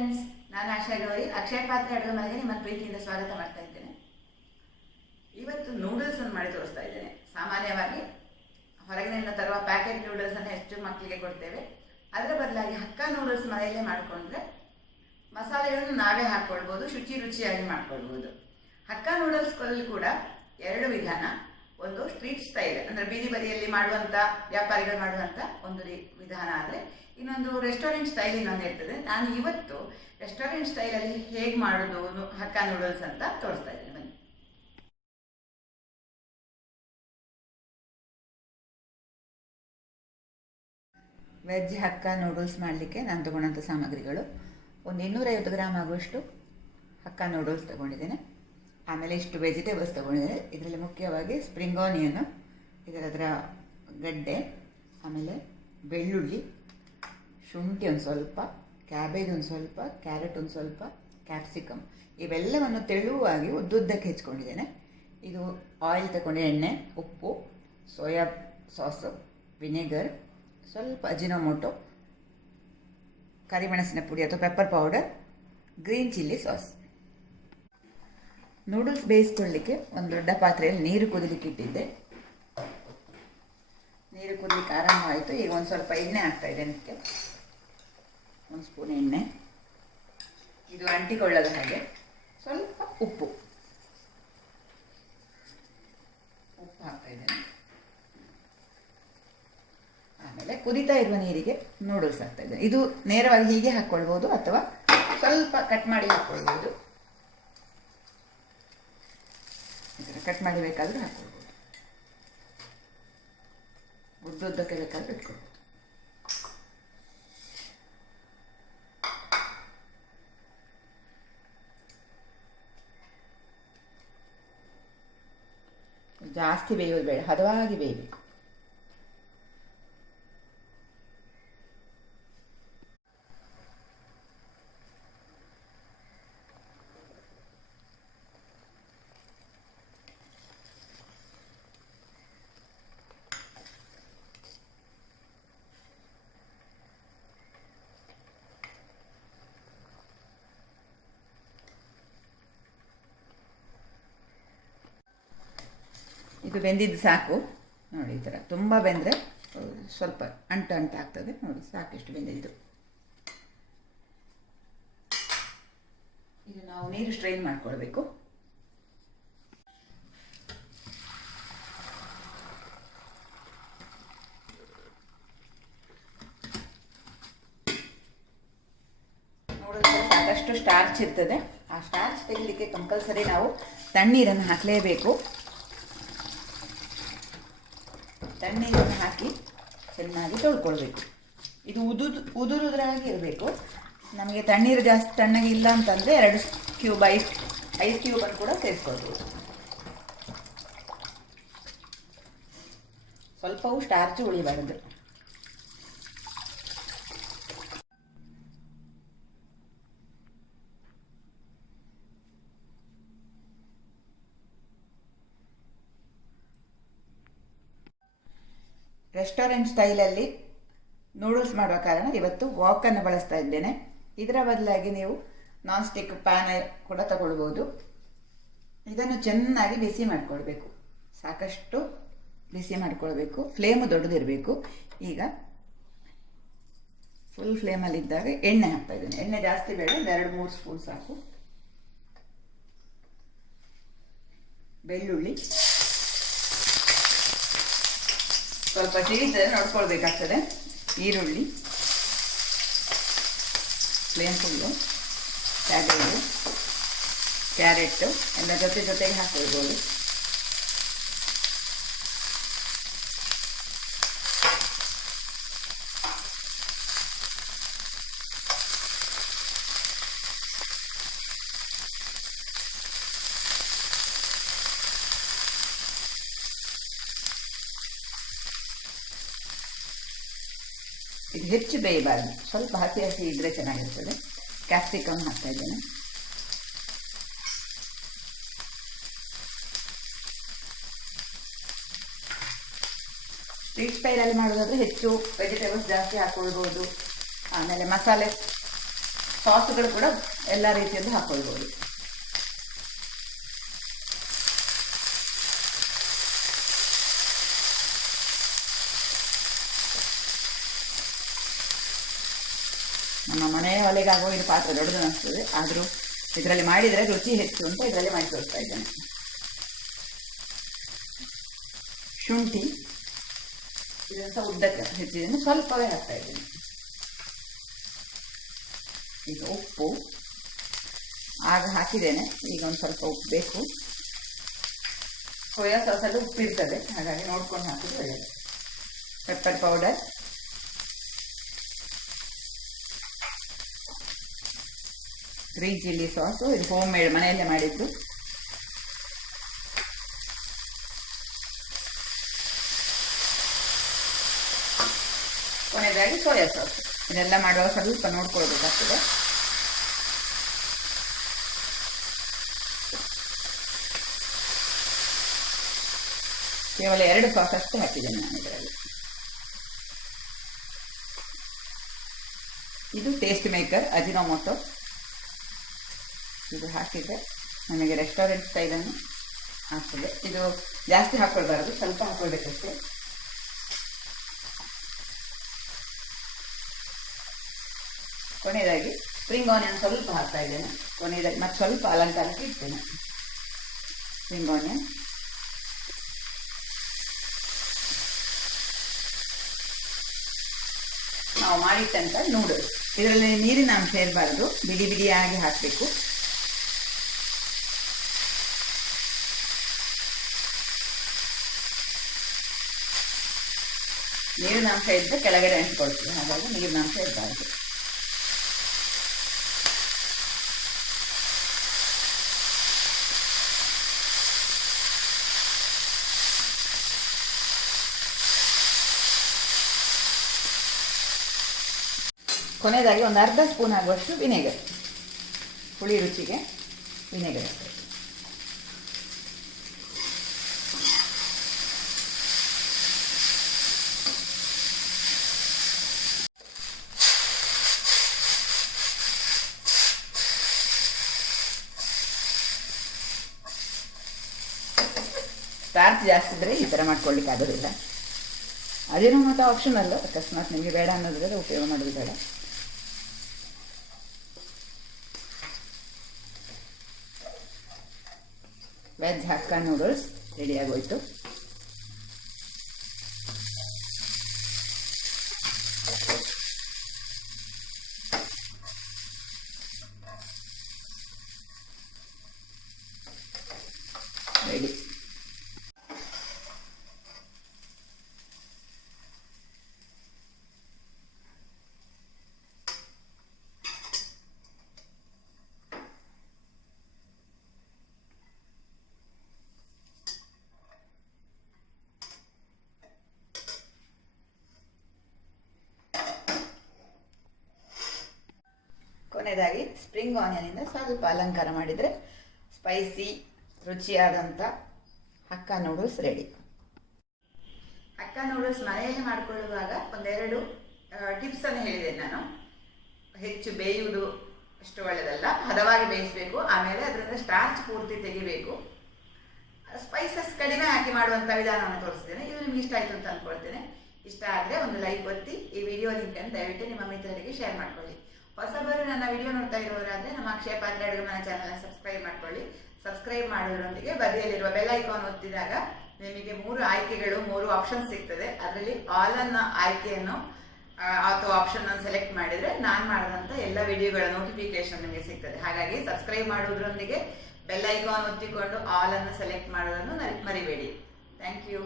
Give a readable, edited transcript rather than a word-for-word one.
Friends, ನಾನು ಆಶಾಗೌರಿ ಅಕ್ಷಯ ಪಾತ್ರೆ ಅಡುಗೆ ಮನೆಗೆ ನಿಮ್ಮನ್ನು ಪ್ರೀತಿಯಿಂದ ಸ್ವಾಗತ ಮಾಡ್ತಾ ಇದ್ದೇನೆ. ಇವತ್ತು ನೂಡಲ್ಸ್ ಅನ್ನು ಮಾಡಿ ತೋರಿಸ್ತಾ ಇದ್ದೇನೆ. ಸಾಮಾನ್ಯವಾಗಿ ಹೊರಗಿನಿಂದ ತರುವ ಪ್ಯಾಕೆಟ್ ನೂಡಲ್ಸ್ ಅನ್ನು ಹೆಚ್ಚು ಮಕ್ಕಳಿಗೆ ಕೊಡ್ತೇವೆ. ಅದರ ಬದಲಾಗಿ ಹಕ್ಕ ನೂಡಲ್ಸ್ ಮನೆಯಲ್ಲೇ ಮಾಡಿಕೊಂಡ್ರೆ ಮಸಾಲೆಗಳನ್ನು ನಾವೇ ಹಾಕ್ಕೊಳ್ಬೋದು, ರುಚಿಯಾಗಿ ಮಾಡ್ಕೊಳ್ಬೋದು. ಹಕ್ಕ ನೂಡಲ್ಸ್ಗಳಲ್ಲಿ ಕೂಡ ಎರಡು ವಿಧಾನ. ಒಂದು ಸ್ಟ್ರೀಟ್ ಸ್ಟೈಲ್ ಅಂದರೆ ಬೀದಿ ಬದಿಯಲ್ಲಿ ಮಾಡುವಂಥ ವ್ಯಾಪಾರಿಗಳು ಮಾಡುವಂಥ ಒಂದು ವಿಧಾನ ಆದರೆ, ಇನ್ನೊಂದು ರೆಸ್ಟೋರೆಂಟ್ ಸ್ಟೈಲ್ ಇನ್ನೊಂದು ಇರ್ತದೆ. ನಾನು ಇವತ್ತು ರೆಸ್ಟೋರೆಂಟ್ ಸ್ಟೈಲಲ್ಲಿ ಹೇಗೆ ಮಾಡೋದು ಹಕ್ಕ ನೂಡಲ್ಸ್ ಅಂತ ತೋರಿಸ್ತಾ ಇದ್ದೀನಿ. ಬನ್ನಿ. ವೆಜ್ ಹಕ್ಕ ನೂಡಲ್ಸ್ ಮಾಡಲಿಕ್ಕೆ ನಾನು ತಗೊಂಡಂಥ ಸಾಮಗ್ರಿಗಳು: ಒಂದು 250 ಗ್ರಾಮ್ ಆಗುವಷ್ಟು ಹಕ್ಕ ನೂಡಲ್ಸ್ ತಗೊಂಡಿದ್ದೇನೆ. ಆಮೇಲೆ ಇಷ್ಟು ವೆಜಿಟೇಬಲ್ಸ್ ತೊಗೊಂಡಿದ್ದೇನೆ. ಇದರಲ್ಲಿ ಮುಖ್ಯವಾಗಿ ಸ್ಪ್ರಿಂಗ್ ಆನಿಯನು, ಅದರ ಗಡ್ಡೆ, ಆಮೇಲೆ ಬೆಳ್ಳುಳ್ಳಿ, ಶುಂಠಿ ಒಂದು ಸ್ವಲ್ಪ, ಕ್ಯಾಬೇಜ್ ಒಂದು ಸ್ವಲ್ಪ, ಕ್ಯಾರೆಟ್ ಒಂದು ಸ್ವಲ್ಪ, ಕ್ಯಾಪ್ಸಿಕಮ್ ಇವೆಲ್ಲವನ್ನು ತೆಳುವಾಗಿ ಉದ್ದುದ್ದಕ್ಕೆ ಹೆಚ್ಕೊಂಡಿದ್ದೇನೆ. ಇದು ಆಯಿಲ್ ತಗೊಂಡು, ಎಣ್ಣೆ, ಉಪ್ಪು, ಸೋಯಾ ಸಾಸು, ವಿನೆಗರ್, ಸ್ವಲ್ಪ ಅಜಿನೋಮೋಟೊ, ಕರಿಮೆಣಸಿನ ಪುಡಿ ಅಥವಾ pepper powder, green chilli sauce. Noodles ಬೇಯಿಸ್ಕೊಳ್ಳಿಕ್ಕೆ ಒಂದು ದೊಡ್ಡ ಪಾತ್ರೆಯಲ್ಲಿ ನೀರು ಕುದಿಲಿಕ್ಕೆ ಇಟ್ಟಿದ್ದೆ. ನೀರು ಕುದಿಲಿಕ್ಕೆ ಆರಂಭವಾಯಿತು. ಈಗ ಒಂದು ಸ್ವಲ್ಪ ಎಣ್ಣೆ ಹಾಕ್ತಾ ಇದ್ದೇನೆ. ಅದಕ್ಕೆ 1 ಸ್ಪೂನ್ ಎಣ್ಣೆ. ಇದು ಅಂಟಿಕೊಳ್ಳದ ಹಾಗೆ. ಸ್ವಲ್ಪ ಉಪ್ಪು ಹಾಕ್ತಾ ಇದ್ದೇನೆ. ಆಮೇಲೆ ಕುದಿತಾ ಇರುವ ನೀರಿಗೆ ನೂಡಲ್ಸ್ ಹಾಕ್ತಾ ಇದ್ದೇನೆ. ಇದು ನೇರವಾಗಿ ಹೀಗೆ ಹಾಕ್ಕೊಳ್ಬೋದು ಅಥವಾ ಸ್ವಲ್ಪ ಕಟ್ ಮಾಡಿ ಹಾಕ್ಕೊಳ್ಬೋದು. ಕಟ್ ಮಾಡಿ ಬೇಕಾದರೂ ಹಾಕ್ಕೊಳ್ಬೋದು, ಉದ್ದುದ್ದಕ್ಕೆ ಬೇಕಾದರೂ ಇಟ್ಕೊಳ್ಬೋದು. ಜಾಸ್ತಿ ಬೇಯೋದು ಬೇಡ, ಹದವಾಗಿ ಬೇಯಬೇಕು. ಇದು ಬೆಂದಿದ್ದು ಸಾಕು ನೋಡಿ. ಈ ಥರ ತುಂಬ ಬೆಂದರೆ ಸ್ವಲ್ಪ ಅಂಟು ಆಗ್ತದೆ ನೋಡಿ. ಸಾಕಿಷ್ಟು ಬೆಂದಿದ್ದು. ಇದು ನಾವು ನೀರು ಸ್ಟ್ರೈನ್ ಮಾಡ್ಕೊಳ್ಬೇಕು. ನೋಡಿದ್ರೆ ಸಾಕಷ್ಟು ಸ್ಟಾರ್ಚ್ ಇರ್ತದೆ. ಆ ಸ್ಟಾರ್ಚ್ ತೆಗಿಲಿಕ್ಕೆ ಕಂಪಲ್ಸರಿ ನಾವು ತಣ್ಣೀರನ್ನು ಹಾಕಲೇಬೇಕು. ತಣ್ಣೀರನ್ನು ಹಾಕಿ ಚೆನ್ನಾಗಿ ತೊಳ್ಕೊಳ್ಬೇಕು. ಇದು ಉದುರುದ್ರಾಗಿ ಇರಬೇಕು. ನಮಗೆ ತಣ್ಣೀರು ಜಾಸ್ತಿ ತಣ್ಣಗೆ ಇಲ್ಲ ಅಂತಂದರೆ 2 ಕ್ಯೂಬ್ ಐಸ್ ಕ್ಯೂಬನ್ನು ಕೂಡ ಸೇರಿಸ್ಕೊಳ್ಬೋದು. ಸ್ವಲ್ಪವೂ ಸ್ಟಾರ್ಚ್ ಉಳಿಬಾರದು. ರೆಸ್ಟೋರೆಂಟ್ ಸ್ಟೈಲಲ್ಲಿ ನೂಡಲ್ಸ್ ಮಾಡುವ ಕಾರಣ ಇವತ್ತು ವಾಕನ್ನು ಬಳಸ್ತಾ ಇದ್ದೇನೆ. ಇದರ ಬದಲಾಗಿ ನೀವು ನಾನ್ ಸ್ಟಿಕ್ ಪ್ಯಾನ್ ಕೂಡ ತಗೊಳ್ಬೋದು. ಇದನ್ನು ಚೆನ್ನಾಗಿ ಬಿಸಿ ಮಾಡಿಕೊಳ್ಬೇಕು. ಸಾಕಷ್ಟು ಬಿಸಿ ಮಾಡಿಕೊಳ್ಬೇಕು. ಫ್ಲೇಮು ದೊಡ್ಡದಿರಬೇಕು. ಈಗ ಫುಲ್ ಫ್ಲೇಮಲ್ಲಿದ್ದಾಗ ಎಣ್ಣೆ ಹಾಕ್ತಾ ಇದ್ದೇನೆ. ಎಣ್ಣೆ ಜಾಸ್ತಿ ಬೇಡ, 2-3 ಸ್ಪೂನ್ ಸಾಕು. ಬೆಳ್ಳುಳ್ಳಿ ಸ್ವಲ್ಪ ಸಿಡಿತದೆ, ನೋಡ್ಕೊಳ್ಬೇಕಾಗ್ತದೆ. ಈರುಳ್ಳಿ, ಫ್ಲೇಮ್ ಫುಲ್ಲು, ಕ್ಯಾಬೇಜು, ಕ್ಯಾರೆಟ್ಟು ಎಲ್ಲ ಜೊತೆಗೆ ಹಾಕ್ಕೊಳ್ಬೋದು. ಇದು ಹೆಚ್ಚು ಬೇಯಬಾರದು, ಸ್ವಲ್ಪ ಹಸಿ ಇದ್ದರೆ ಚೆನ್ನಾಗಿರ್ತದೆ. ಕ್ಯಾಪ್ಸಿಕಮ್ ಹಾಕ್ತಾ ಇದ್ದೇನೆ. ಸ್ಟ್ರೀಟ್ ಸ್ಟೈಲಲ್ಲಿ ಮಾಡೋದಾದರೆ ಹೆಚ್ಚು ವೆಜಿಟೇಬಲ್ಸ್ ಜಾಸ್ತಿ ಹಾಕ್ಕೊಳ್ಬೋದು. ಆಮೇಲೆ ಮಸಾಲೆ ಸಾಸ್ಗಳು ಕೂಡ ಎಲ್ಲ ರೀತಿಯದ್ದು ಹಾಕೊಳ್ಬೋದು. ನಮ್ಮ ಮನೆಯ ಒಲೆಗಾಗೋ ಇದು ಪಾತ್ರೆ ದೊಡ್ಡದು ಅನಿಸ್ತದೆ, ಆದರೂ ಇದರಲ್ಲಿ ಮಾಡಿದರೆ ರುಚಿ ಹೆಚ್ಚು ಅಂತ ಇದರಲ್ಲಿ ಮಾಡಿ ತೋರಿಸ್ತಾ ಇದ್ದೇನೆ. ಶುಂಠಿ ಇದನ್ನು ಸಹ ಉದ್ದಕ್ಕೆ ಹೆಚ್ಚಿದ್ದೇನೆ, ಸ್ವಲ್ಪವೇ ಹಾಕ್ತಾ ಇದ್ದೇನೆ. ಈಗ ಉಪ್ಪು ಆಗ ಹಾಕಿದ್ದೇನೆ, ಈಗ ಒಂದು ಸ್ವಲ್ಪ ಉಪ್ಪು ಬೇಕು. ಸೋಯಾ ಸಾಸಲ್ಲಿ ಉಪ್ಪು ಇರ್ತದೆ, ಹಾಗಾಗಿ ನೋಡ್ಕೊಂಡು ಹಾಕಿದ್ರೆ ಒಳ್ಳೆಯದು. Pepper powder, green chilli sauce, ಇದು ಹೋಮ್ ಮೇಡ್ ಮನೆಯಲ್ಲೇ ಮಾಡಿದ್ದು. ಕೊನೆಯದಾಗಿ ಸೋಯಾ ಸಾಸ್. ಇದೆಲ್ಲ ಮಾಡುವಾಗ ಸ್ವಲ್ಪ ನೋಡ್ಕೊಳ್ಬೇಕಾಗ್ತದೆ. ಕೇವಲ 2 ಸಾಸ್ ಅಷ್ಟೇ ಹಾಕಿದ್ದೇನೆ ನಾನು ಇದರಲ್ಲಿ. ಇದು ಟೇಸ್ಟ್ ಮೇಕರ್ ಅಜಿನೋಮೋಟೊ. ಇದು ಹಾಕಿದರೆ ನಮಗೆ ರೆಸ್ಟೋರೆಂಟ್ ಸ್ಟೈಲನ್ನು ಆಗ್ತದೆ. ಇದು ಜಾಸ್ತಿ ಹಾಕ್ಕೊಳ್ಬಾರ್ದು, ಸ್ವಲ್ಪ ಹಾಕ್ಕೊಳ್ಬೇಕಷ್ಟೇ. ಕೊನೆಯದಾಗಿ ಸ್ಪ್ರಿಂಗ್ ಆನಿಯನ್ ಸ್ವಲ್ಪ ಹಾಕ್ತಾ ಇದ್ದೇನೆ. ಕೊನೆಯದಾಗಿ ಮತ್ತೆ ಸ್ವಲ್ಪ ಅಲಂಕಾರಕ್ಕೆ ಇಡ್ತೇನೆ. ಸ್ಪ್ರಿಂಗ್ ಆನಿಯನ್, ನಾವು ಮಾಡಿಟ್ಟಂತ ನೂಡಲ್ಸ್. ಇದರಲ್ಲಿ ನೀರಿನ ಅಂಶ ಇರಬಾರ್ದು, ಬಿಡಿ ಬಿಡಿಯಾಗಿ ಹಾಕಬೇಕು. ನೀರಿನ ಅಂಶ ಇದ್ದರೆ ಕೆಳಗಡೆ ಅಂಟಿಕೊಳ್ತೀವಿ, ಹಾಗಾಗಿ ನೀರಿನ ಅಂಶ ಇರಬಾರ್ದು. ಕೊನೆಯದಾಗಿ ಒಂದು ಅರ್ಧ ಸ್ಪೂನ್ ಆಗುವಷ್ಟು ವಿನೆಗರ್, ಹುಳಿ ರುಚಿಗೆ ವಿನೆಗರ್. ಸ್ಟಾರ್ಚ್ ಜಾಸ್ತಿ ಇದ್ದರೆ ಈ ಥರ ಮಾಡ್ಕೊಳ್ಳಿಕ್ಕೆ ಆಗೋದಿಲ್ಲ. ಅಜಿನೋಮೋಟೊ ಆಪ್ಷನಲ್ಲ, ಅಕಸ್ಮಾತ್ ನಿಮಗೆ ಬೇಡ ಅನ್ನೋದ್ರೆ ಉಪಯೋಗ ಮಾಡೋದು ಬೇಡ. ವೆಜ್ ಹಕ್ಕ ನೂಡಲ್ಸ್ ರೆಡಿ ಆಗೋಯ್ತು. ರೆಡಿ. ಕೊನೆಯದಾಗಿ ಸ್ಪ್ರಿಂಗ್ ಆನಿಯನಿಂದ ಸ್ವಲ್ಪ ಅಲಂಕಾರ ಮಾಡಿದರೆ ಸ್ಪೈಸಿ ರುಚಿಯಾದಂಥ hakka noodles ready. Hakka noodles ಮನೆಯಲ್ಲಿ ಮಾಡಿಕೊಳ್ಳುವಾಗ ಒಂದೆರಡು ಟಿಪ್ಸನ್ನು ಹೇಳಿದೆ ನಾನು. ಹೆಚ್ಚು ಬೇಯುವುದು ಅಷ್ಟು ಒಳ್ಳೆಯದಲ್ಲ, ಹದವಾಗಿ ಬೇಯಿಸಬೇಕು. ಆಮೇಲೆ ಅದರಿಂದ ಸ್ಟಾರ್ಚ್ ಪೂರ್ತಿ ತೆಗಿಬೇಕು. ಸ್ಪೈಸಸ್ ಕಡಿಮೆ ಹಾಕಿ ಮಾಡುವಂಥ ವಿಧಾನವನ್ನು ತೋರಿಸ್ತೀನಿ. ಇದು ನಿಮ್ಗೆ ಇಷ್ಟ ಆಯಿತು ಅಂತ ಅಂದ್ಕೊಳ್ತೇನೆ. ಇಷ್ಟ ಆದರೆ ಒಂದು ಲೈಕ್ ಒತ್ತಿ. ಈ ವಿಡಿಯೋ ಲಿಂಕನ್ನು ದಯವಿಟ್ಟು ನಿಮ್ಮ ಮಿತ್ರರಿಗೆ ಶೇರ್ ಮಾಡ್ಕೊಳ್ಳಿ. ಹೊಸಬರು ನನ್ನ ವಿಡಿಯೋ ನೋಡ್ತಾ ಇರೋರಾದರೆ ನಮ್ಮ ಅಕ್ಷಯ ಪಾತ್ರೆ ಅಡುಗೆ ಮನೆ ಚಾನಲ್ನ ಸಬ್ಸ್ಕ್ರೈಬ್ ಮಾಡ್ಕೊಳ್ಳಿ. ಸಬ್ಸ್ಕ್ರೈಬ್ ಮಾಡೋದ್ರೊಂದಿಗೆ ಬದಿಯಲ್ಲಿರುವ ಬೆಲ್ ಐಕಾನ್ ಒತ್ತಿದಾಗ ನಿಮಗೆ 3 ಆಯ್ಕೆಗಳು, 3 ಆಪ್ಷನ್ ಸಿಗ್ತದೆ. ಅದರಲ್ಲಿ ಆಲ್ ಅನ್ನ ಆಯ್ಕೆಯನ್ನು ಅಥವಾ ಆಪ್ಷನ್ ಅನ್ನು ಸೆಲೆಕ್ಟ್ ಮಾಡಿದರೆ ನಾನು ಮಾಡಿದಂಥ ಎಲ್ಲ ವಿಡಿಯೋಗಳ ನೋಟಿಫಿಕೇಶನ್ ನಿಮಗೆ ಸಿಗ್ತದೆ. ಹಾಗಾಗಿ ಸಬ್ಸ್ಕ್ರೈಬ್ ಮಾಡೋದ್ರೊಂದಿಗೆ ಬೆಲ್ ಐಕಾನ್ ಒತ್ತಿಕೊಂಡು ಆಲ್ ಅನ್ನು ಸೆಲೆಕ್ಟ್ ಮಾಡೋದನ್ನು ಮರಿಬೇಡಿ. Thank you.